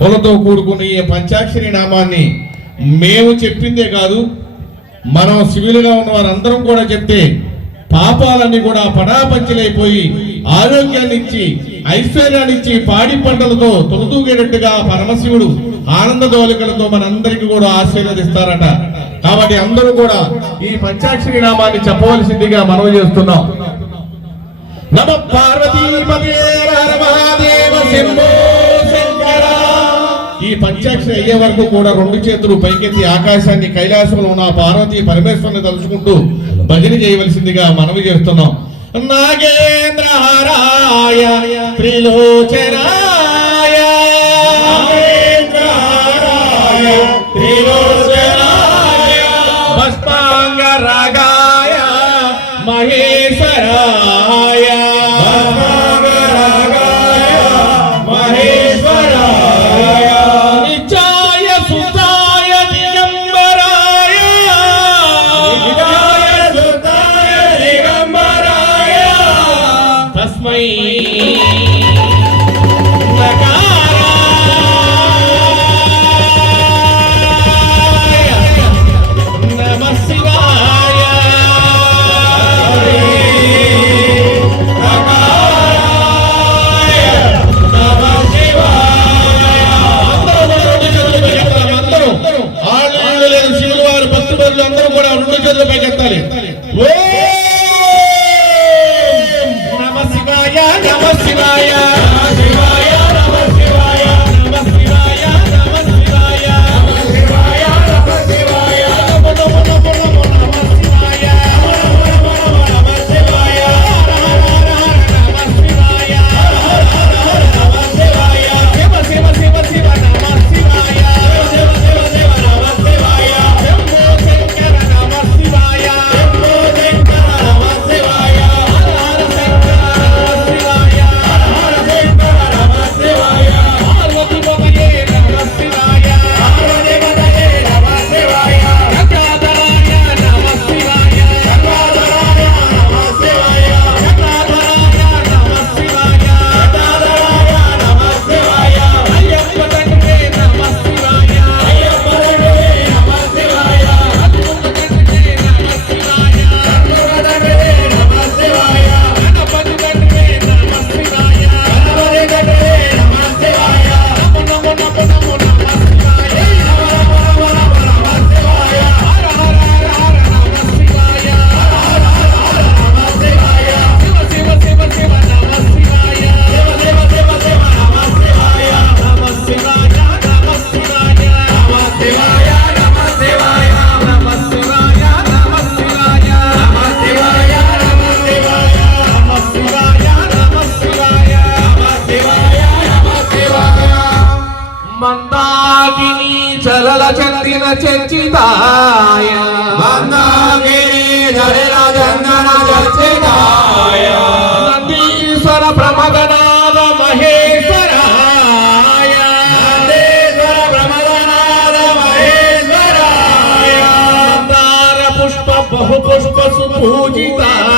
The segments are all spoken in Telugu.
పొలతో కూడుకుని ఈ పంచాక్షరి నామాన్ని మేము చెప్పిందే కాదు మనం సివిల్గా ఉన్న వారందరం కూడా చెప్తే పాపాలన్నీ కూడా పడాపంచలైపోయి ఆరోగ్యాన్ని ఇచ్చి ఐశ్వర్యాన్ని ఇచ్చి పాడి పంటలతో తొలతూగేటట్టుగా పరమశివుడు ఆనంద దోలికలతో మనందరికీ కూడా ఆశీర్వదిస్తారట. కాబట్టి అందరూ కూడా ఈ పంచాక్షరి నామాన్ని చెప్పవలసిందిగా మనవి చేస్తున్నాం. నమ పార్వతీ మహాదేవ శంభో ఈ పంచాక్షరి అయ్యే వరకు కూడా రెండు చేతులు పైకెత్తి ఆకాశాన్ని కైలాసంలో ఉన్న పార్వతి పరమేశ్వరుని తలుచుకుంటూ భజన చేయవలసిందిగా మనవి చేస్తున్నాం. నాగేంద్ర త్రిలోచనా చెందిన చర్చితాయ నందీశ్వర ప్రమగనాద మహేశ్వరాయ. పుష్ప బహు పుష్ప సుపూజితాయ.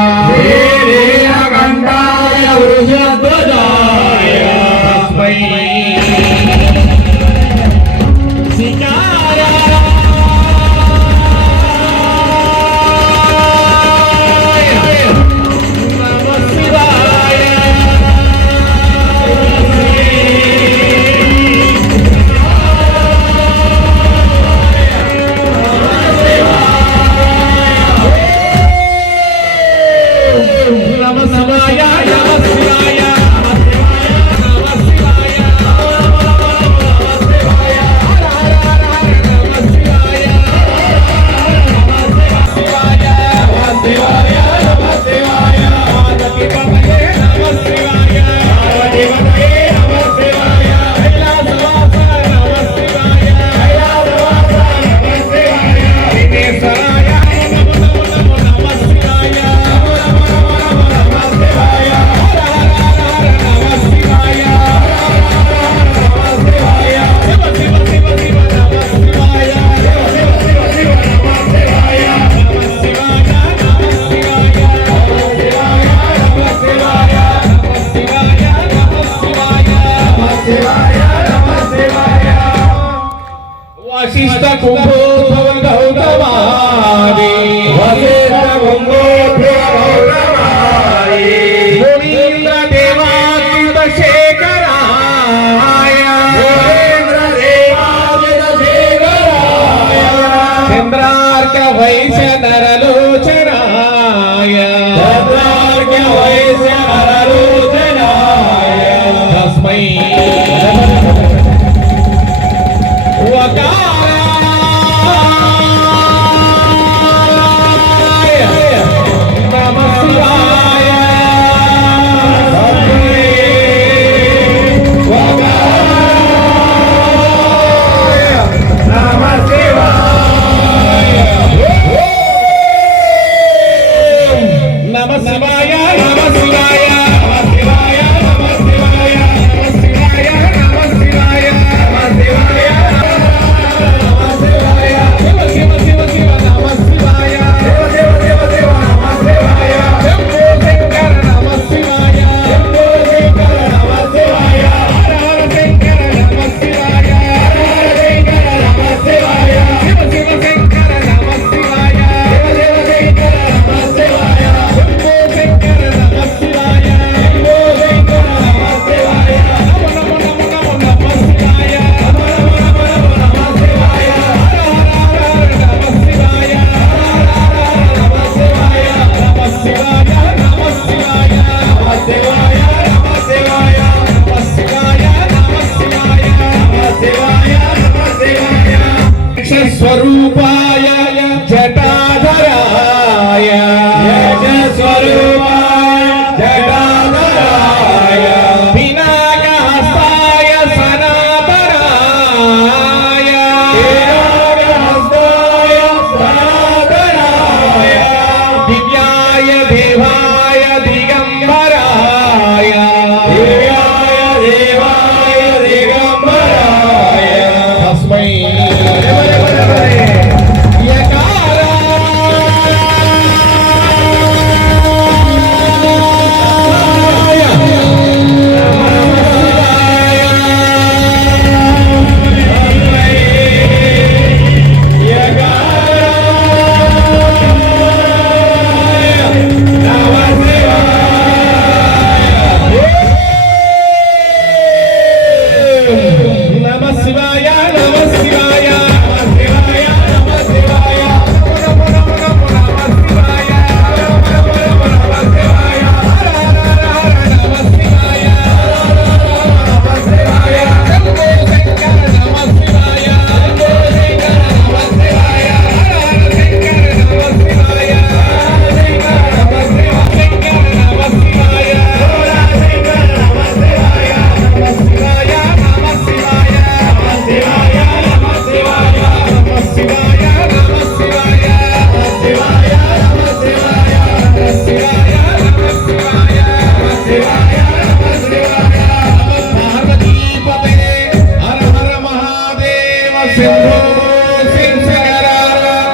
वसिष्ठ कुंभोद्भव गौतमारी वसिष्ठ कुंभोद्भव गौतमारी गोविंद देवानंद शेखराय गोविंद देवानंद शेखराय चंद्रार्क वैश्य नरलोचनाय चंद्रार्क वैश्य స్వరూపాయ జటాధర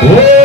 Oh!